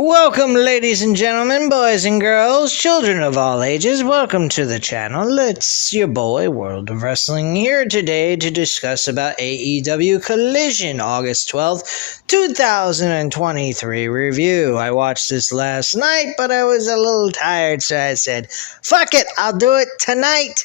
Welcome, ladies and gentlemen, boys and girls, children of all ages. Welcome to the channel. It's your boy, World of Wrestling, here today to discuss about AEW Collision, August 12th, 2023 review. I watched this last night, but I was a little tired, so I said, fuck it, I'll do it tonight.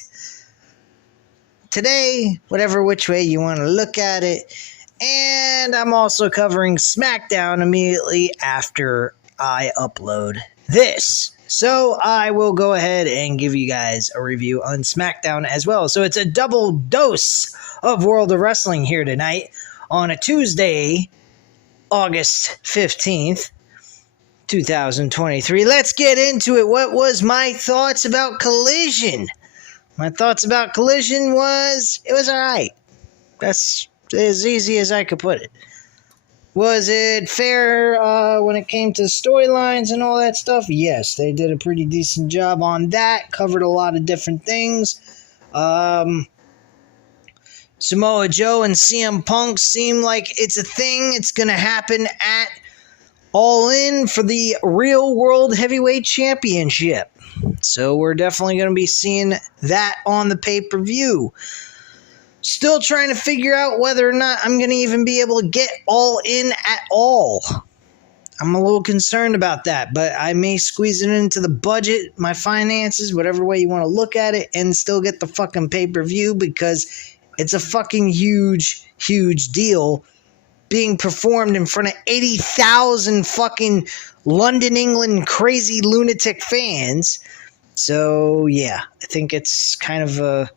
Today, whatever which way you want to look at it. And I'm also covering SmackDown immediately after I upload this. So I will go ahead and give you guys a review on SmackDown as well. So it's a double dose of World of Wrestling here tonight on a Tuesday, August 15th, 2023. Let's get into it. What was my thoughts about Collision? My thoughts about Collision was, it was alright. That's as easy as I could put it. Was it fair when it came to storylines and all that stuff? Yes, they did a pretty decent job on that. Covered a lot of different things. Samoa Joe and CM Punk seem like it's a thing. It's going to happen at All In for the Real World Heavyweight Championship. So we're definitely going to be seeing that on the pay-per-view. Still trying to figure out whether or not I'm going to even be able to get All In at all. I'm a little concerned about that, but I may squeeze it into the budget, my finances, whatever way you want to look at it, and still get the fucking pay-per-view because it's a fucking huge, huge deal being performed in front of 80,000 fucking London, England crazy lunatic fans. So, yeah, I think it's kind of a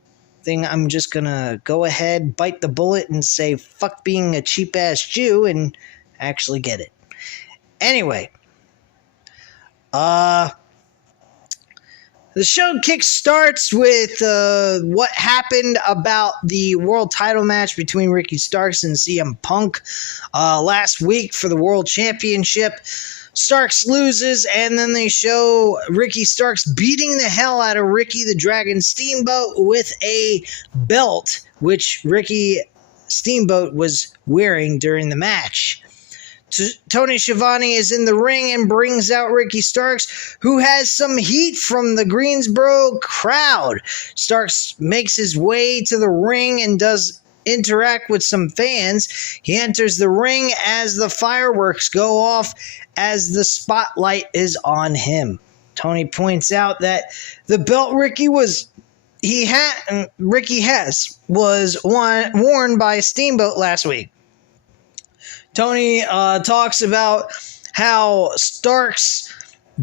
thing. I'm just gonna go ahead, bite the bullet, and say fuck being a cheap-ass Jew and actually get it. Anyway, the show kickstarts with what happened about the world title match between Ricky Starks and CM Punk last week for the World Championship. Starks loses, and then they show Ricky Starks beating the hell out of Ricky the Dragon Steamboat with a belt, which Ricky Steamboat was wearing during the match. Tony Schiavone is in the ring and brings out Ricky Starks, who has some heat from the Greensboro crowd. Starks makes his way to the ring and does interact with some fans. He enters the ring as the fireworks go off as the spotlight is on him. Tony points out that the belt Ricky was worn by Steamboat last week. Tony talks about how Starks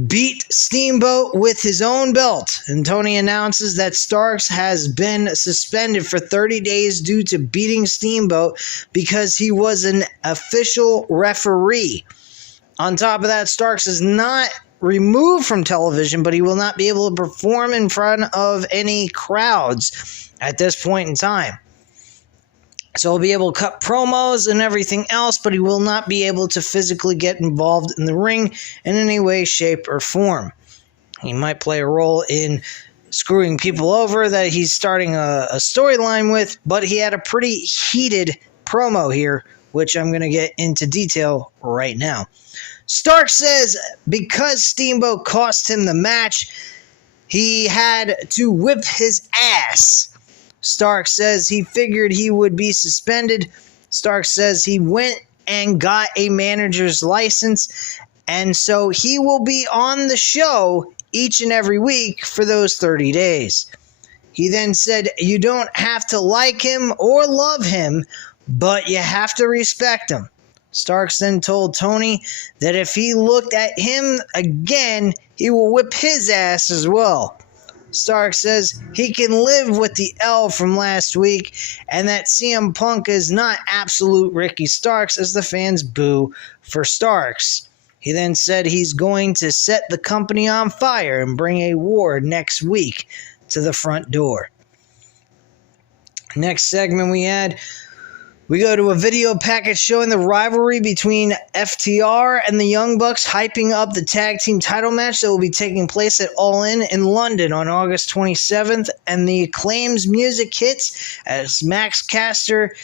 beat Steamboat with his own belt, and Tony announces that Starks has been suspended for 30 days due to beating Steamboat because he was an official referee. On top of that, Starks is not removed from television, but he will not be able to perform in front of any crowds at this point in time. So he'll be able to cut promos and everything else, but he will not be able to physically get involved in the ring in any way, shape, or form. He might play a role in screwing people over that he's starting a storyline with, but he had a pretty heated promo here, which I'm going to get into detail right now. Stark says because Steamboat cost him the match, he had to whip his ass. Stark says he figured he would be suspended. Stark says he went and got a manager's license, and so he will be on the show each and every week for those 30 days. He then said you don't have to like him or love him, but you have to respect him. Starks then told Tony that if he looked at him again, he will whip his ass as well. Stark says he can live with the L from last week and that CM Punk is not absolute Ricky Starks as the fans boo for Starks. He then said he's going to set the company on fire and bring a war next week to the front door. Next segment we go to a video package showing the rivalry between FTR and the Young Bucks, hyping up the tag team title match that will be taking place at All In London on August 27th, and the Acclaim's music hits as Max Caster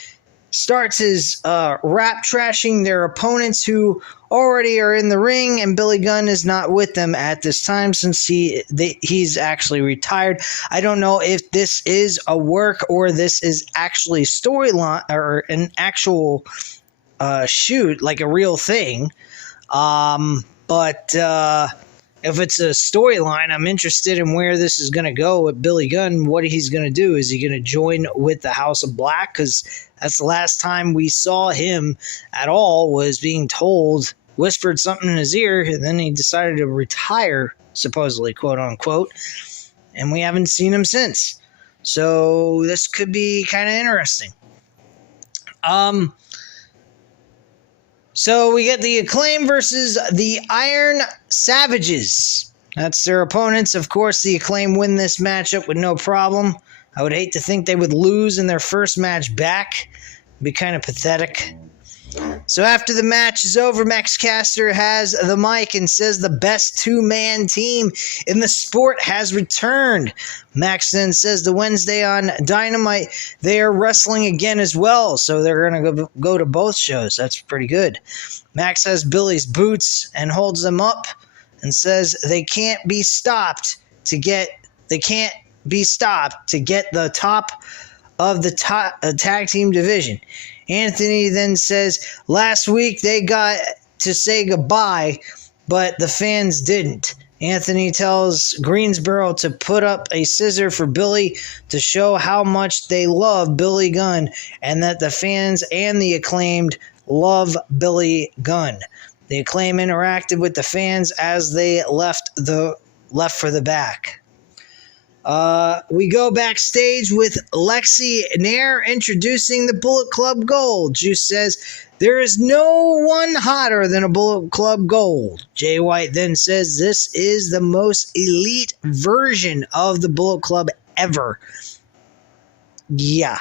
starts his rap trashing their opponents who already are in the ring, and Billy Gunn is not with them at this time since he's actually retired. I don't know if this is a work or this is actually storyline or an actual shoot, like a real thing. But if it's a storyline, I'm interested in where this is going to go with Billy Gunn. What he's going to do. Is he going to join with the House of Black? Because that's the last time we saw him at all, was being told, whispered something in his ear, and then he decided to retire, supposedly, quote unquote. And we haven't seen him since. So this could be kind of interesting. So we get the Acclaim versus the Iron Savages. That's their opponents. Of course, the Acclaim win this matchup with no problem. I would hate to think they would lose in their first match back. It'd be kind of pathetic. So after the match is over, Max Caster has the mic and says the best two-man team in the sport has returned. Max then says the Wednesday on Dynamite, they are wrestling again as well, so they're going to go to both shows. That's pretty good. Max has Billy's boots and holds them up and says they can't be stopped to get the top of the tag team division. Anthony then says, last week they got to say goodbye, but the fans didn't. Anthony tells Greensboro to put up a scissor for Billy to show how much they love Billy Gunn and that the fans and the Acclaimed love Billy Gunn. The Acclaim interacted with the fans as they left for the back. We go backstage with Lexi Nair introducing the Bullet Club Gold. Juice says, there is no one hotter than a Bullet Club Gold. Jay White then says, this is the most elite version of the Bullet Club ever. Yeah,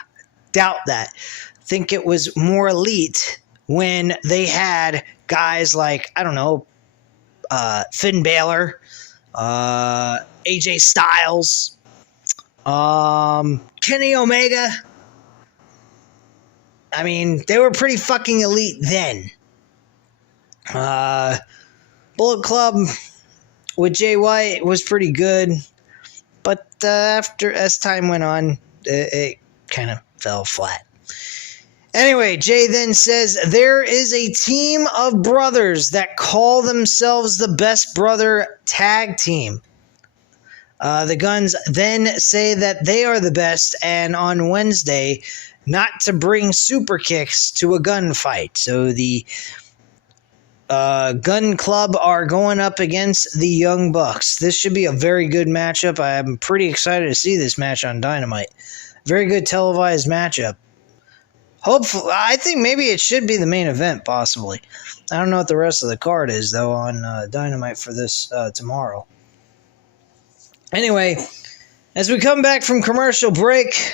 doubt that. Think it was more elite when they had guys like, I don't know, Finn Balor, AJ Styles, Kenny Omega. I mean, they were pretty fucking elite then. Bullet Club with Jay White was pretty good, but as time went on, it kind of fell flat. Anyway, Jay then says, there is a team of brothers that call themselves the Best Brother Tag Team. The Guns then say that they are the best, and on Wednesday, not to bring super kicks to a gunfight. So the Gun Club are going up against the Young Bucks. This should be a very good matchup. I'm pretty excited to see this match on Dynamite. Very good televised matchup. Hopefully, I think maybe it should be the main event, possibly. I don't know what the rest of the card is, though, on Dynamite for this tomorrow. Anyway, as we come back from commercial break,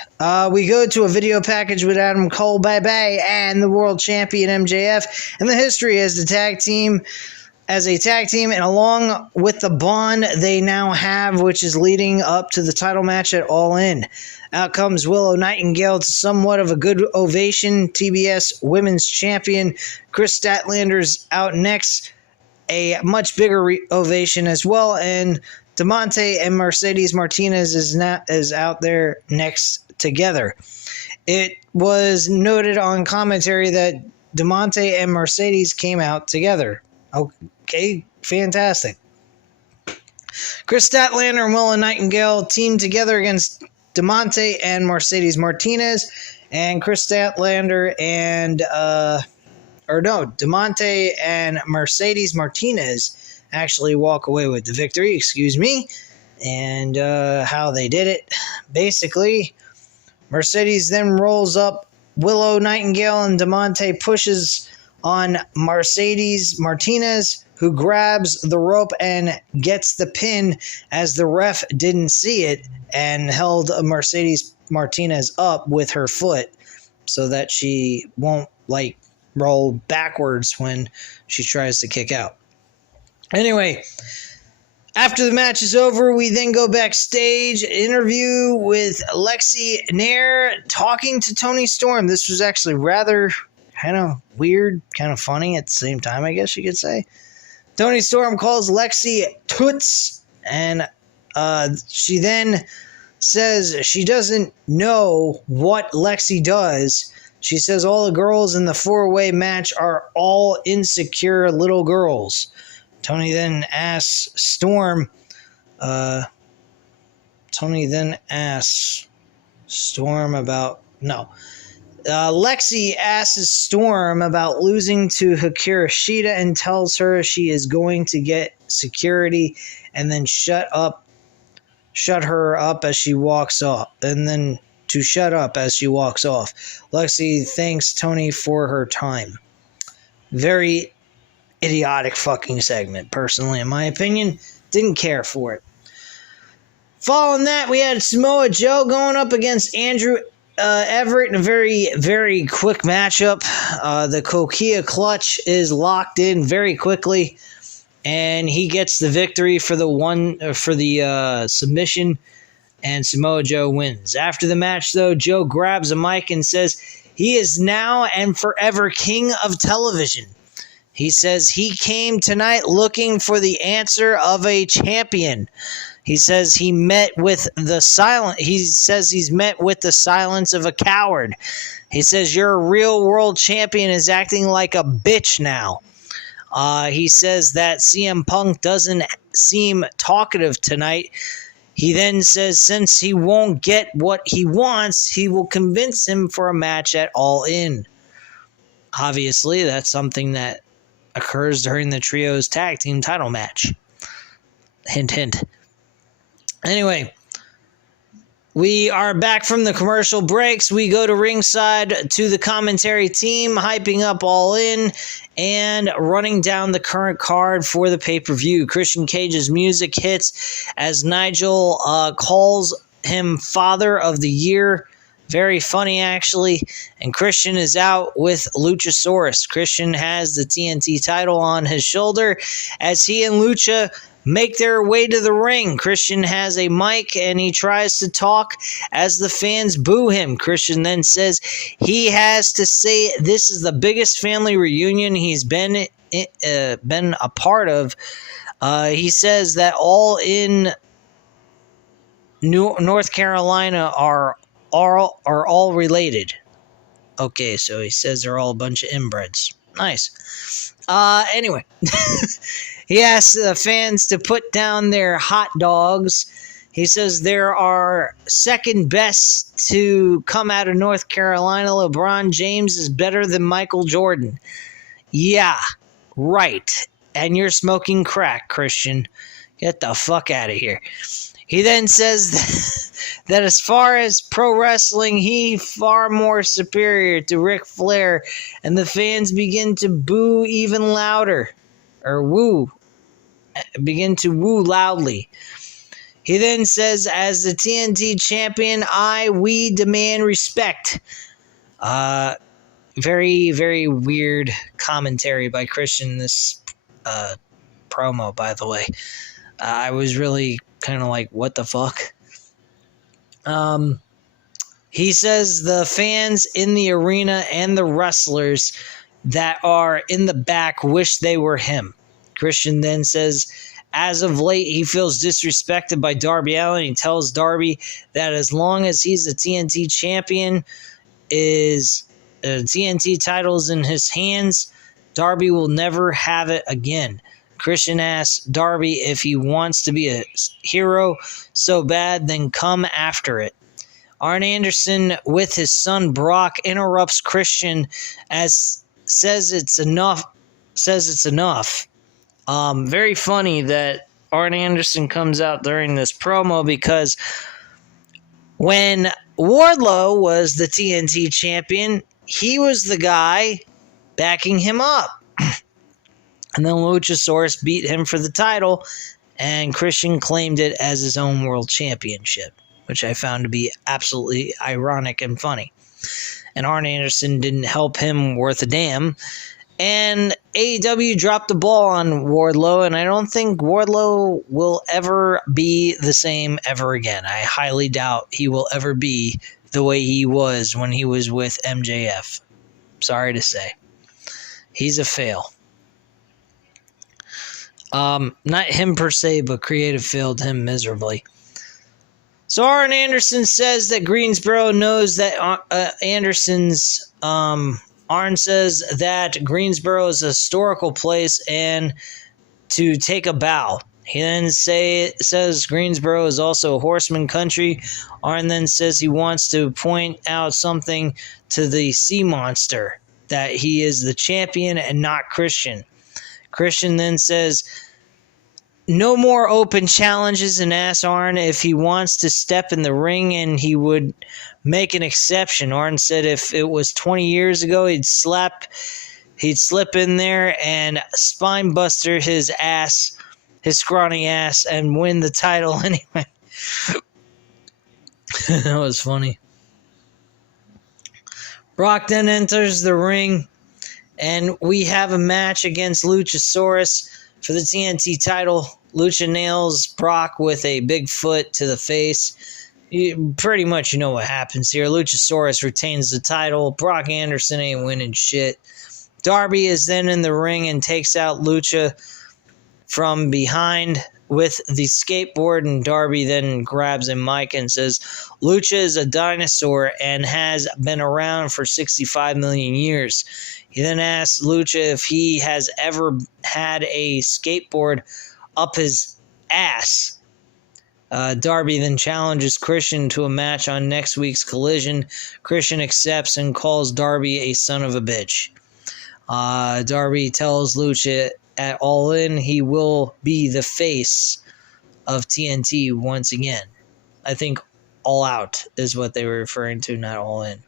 we go to a video package with Adam Cole, Bye-Bye, and the world champion MJF, and the history as a tag team, and along with the bond they now have, which is leading up to the title match at All In. Out comes Willow Nightingale to somewhat of a good ovation. TBS Women's Champion Chris Statlander's out next, a much bigger ovation as well, and DeMonte and Mercedes Martinez is out there next together. It was noted on commentary that DeMonte and Mercedes came out together. Okay, fantastic. Chris Statlander and Willow Nightingale teamed together against DeMonte and Mercedes Martinez, and Chris Statlander and DeMonte and Mercedes Martinez actually walk away with the victory, and how they did it. Basically, Mercedes then rolls up Willow Nightingale, and DeMonte pushes on Mercedes Martinez, who grabs the rope and gets the pin as the ref didn't see it and held Mercedes Martinez up with her foot so that she won't roll backwards when she tries to kick out. Anyway, After the match is over, we then go backstage, interview with Lexi Nair talking to Toni Storm. This was actually rather kind of weird, kind of funny at the same time, I guess you could say. Toni Storm calls Lexi Toots, and she then says she doesn't know what Lexi does. She says all the girls in the four-way match are all insecure little girls. Toni then asks Storm about... Lexi asks Storm about losing to Hikaru Shida and tells her she is going to get security and then shut her up as she walks off. And then to shut up as she walks off. Lexi thanks Toni for her time. Very idiotic fucking segment, personally, in my opinion. Didn't care for it. Following that, we had Samoa Joe going up against Andrew Everett in a very, very quick matchup. The Kokia clutch is locked in very quickly, and he gets the victory for the submission, and Samoa Joe wins. After the match, though, Joe grabs a mic and says he is now and forever king of television. He says he came tonight looking for the answer of a champion. He says he's met with the silence of a coward. He says your real world champion is acting like a bitch now. He says that CM Punk doesn't seem talkative tonight. He then says since he won't get what he wants, he will convince him for a match at All In. Obviously, that's something that occurs during the Trios Tag Team title match. Hint, hint. Anyway, we are back from the commercial breaks. We go to ringside to the commentary team, hyping up All In and running down the current card for the pay-per-view. Christian Cage's music hits as Nigel calls him Father of the Year. Very funny, actually. And Christian is out with Luchasaurus. Christian has the TNT title on his shoulder as he and Lucha make their way to the ring. Christian has a mic and he tries to talk as the fans boo him. Christian then says he has to say this is the biggest family reunion he's been a part of. He says that all in North Carolina are all related. Okay, so he says they're all a bunch of inbreds. Nice. Anyway. He asks the fans to put down their hot dogs. He says there are second best to come out of North Carolina. LeBron James is better than Michael Jordan. Yeah, right. And you're smoking crack, Christian. Get the fuck out of here. He then says that as far as pro wrestling, he's far more superior to Ric Flair, and the fans begin to boo even louder. Begin to woo loudly. He then says, as the TNT champion, we demand respect. Very, very weird commentary by Christian, this promo, by the way. I was really kind of like, what the fuck? He says the fans in the arena and the wrestlers that are in the back wish they were him. Christian then says, as of late, he feels disrespected by Darby Allin. He tells Darby that as long as he's the TNT champion, TNT title's in his hands, Darby will never have it again. Christian asks Darby if he wants to be a hero so bad, then come after it. Arn Anderson, with his son Brock, interrupts Christian as says it's enough. Very funny that Arn Anderson comes out during this promo because when Wardlow was the TNT champion, he was the guy backing him up. And then Luchasaurus beat him for the title, and Christian claimed it as his own world championship, which I found to be absolutely ironic and funny. And Arn Anderson didn't help him worth a damn, And AEW dropped the ball on Wardlow, and I don't think Wardlow will ever be the same ever again. I highly doubt he will ever be the way he was when he was with MJF. Sorry to say. He's a fail. Not him per se, but creative failed him miserably. So Arn Anderson says that Greensboro knows that Arn says that Greensboro is a historical place and to take a bow. He then says Greensboro is also a horseman country. Arn then says he wants to point out something to the sea monster, that he is the champion and not Christian. Christian then says, no more open challenges, and asks Arn if he wants to step in the ring and he would make an exception. Arn said if it was 20 years ago, he'd slip in there and spine buster his ass, his scrawny ass, and win the title anyway. That was funny. Brock then enters the ring, and we have a match against Luchasaurus for the TNT title. Lucha nails Brock with a big foot to the face. Pretty much you know what happens here. Luchasaurus retains the title. Brock Anderson ain't winning shit. Darby is then in the ring and takes out Lucha from behind with the skateboard, and Darby then grabs a mic and says, Lucha is a dinosaur and has been around for 65 million years. He then asks Lucha if he has ever had a skateboard up his ass. Darby then challenges Christian to a match on next week's Collision. Christian accepts and calls Darby a son of a bitch. Darby tells Lucha at All In he will be the face of TNT once again. I think All Out is what they were referring to, not All In.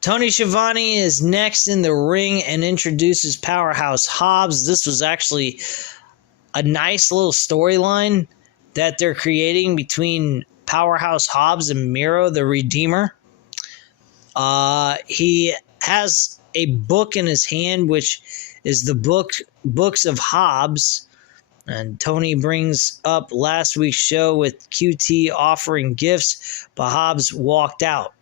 Tony Schiavone is next in the ring and introduces Powerhouse Hobbs. This was actually a nice little storyline that they're creating between Powerhouse Hobbs and Miro, the Redeemer. He has a book in his hand, which is the Books of Hobbs. And Tony brings up last week's show with QT offering gifts, but Hobbs walked out.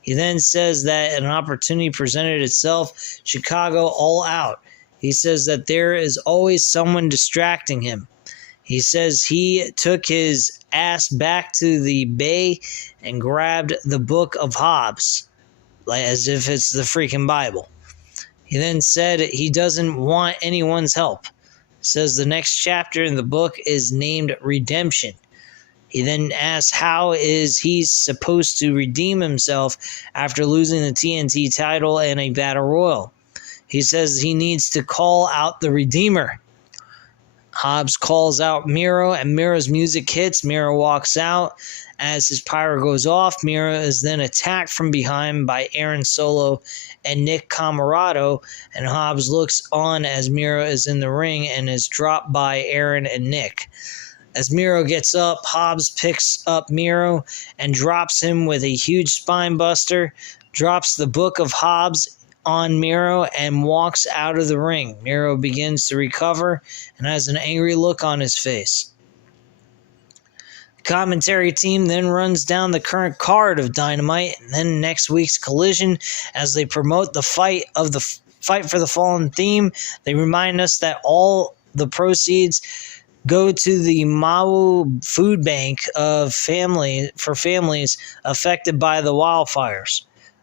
He then says that an opportunity presented itself, Chicago All Out. He says that there is always someone distracting him. He says he took his ass back to the bay and grabbed the Book of Hobbs, like as if it's the freaking Bible. He then said he doesn't want anyone's help. Says the next chapter in the book is named Redemption. He then asks how is he supposed to redeem himself after losing the TNT title in a battle royal. He says he needs to call out the Redeemer. Hobbs calls out Miro, and Miro's music hits. Miro walks out. As his pyro goes off, Miro is then attacked from behind by Aaron Solo and Nick Camarado, and Hobbs looks on as Miro is in the ring and is dropped by Aaron and Nick. As Miro gets up, Hobbs picks up Miro and drops him with a huge spine buster, drops the Book of Hobbs on Miro, and walks out of the ring. Miro begins to recover and has an angry look on his face. The commentary team then runs down the current card of Dynamite and then next week's Collision as they promote the Fight for the Fallen theme. They remind us that all the proceeds go to the Mau Food Bank for families affected by the wildfires.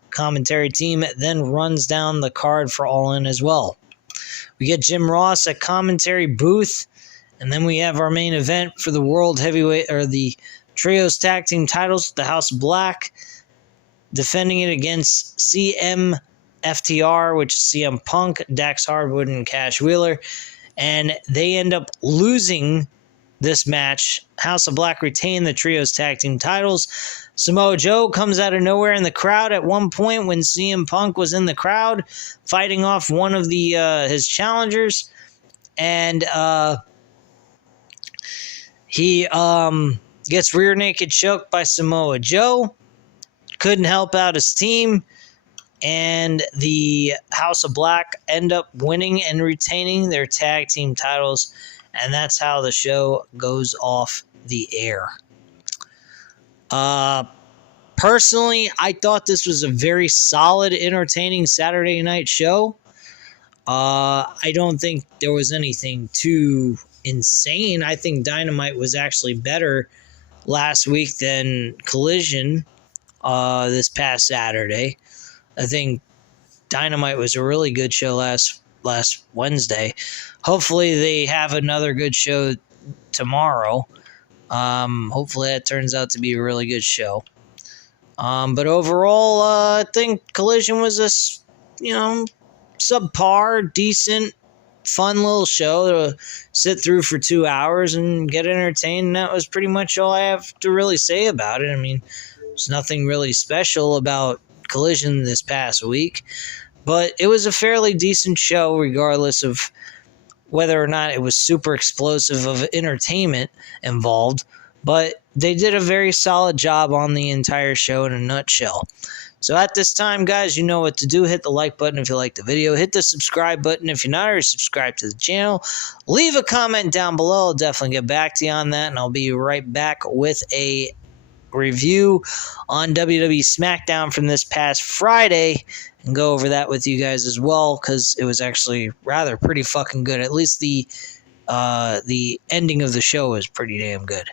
Commentary team then runs down the card for All In as well. We get Jim Ross at commentary booth, and then we have our main event for the World Heavyweight or the Trios Tag Team titles. The House of Black defending it against CMFTR, which is CM Punk, Dax Hardwood, and Cash Wheeler. And they end up losing this match. House of Black retain the Trios Tag Team titles. Samoa Joe comes out of nowhere in the crowd at one point when CM Punk was in the crowd fighting off one of his challengers. And he gets rear naked choked by Samoa Joe. Couldn't help out his team. and the House of Black end up winning and retaining their tag team titles, and that's how the show goes off the air. Personally, I thought this was a very solid, entertaining Saturday night show. I don't think there was anything too insane. I think Dynamite was actually better last week than Collision this past Saturday. I think Dynamite was a really good show last Wednesday. Hopefully they have another good show tomorrow. Hopefully that turns out to be a really good show. But overall, I think Collision was a, subpar, decent, fun little show to sit through for 2 hours and get entertained. And that was pretty much all I have to really say about it. I mean, there's nothing really special about Collision this past week, but it was a fairly decent show regardless of whether or not it was super explosive of entertainment involved, but they did a very solid job on the entire show in a nutshell. So at this time, guys, you know what to do. Hit the like button if you like the video. Hit the subscribe button if you're not already subscribed to the channel. Leave a comment down below. I'll definitely get back to you on that, and I'll be right back with a review on WWE SmackDown from this past Friday and go over that with you guys as well, because it was actually rather pretty fucking good. At least the ending of the show was pretty damn good.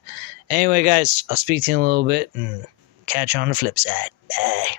Anyway, guys, I'll speak to you in a little bit and catch you on the flip side. Bye.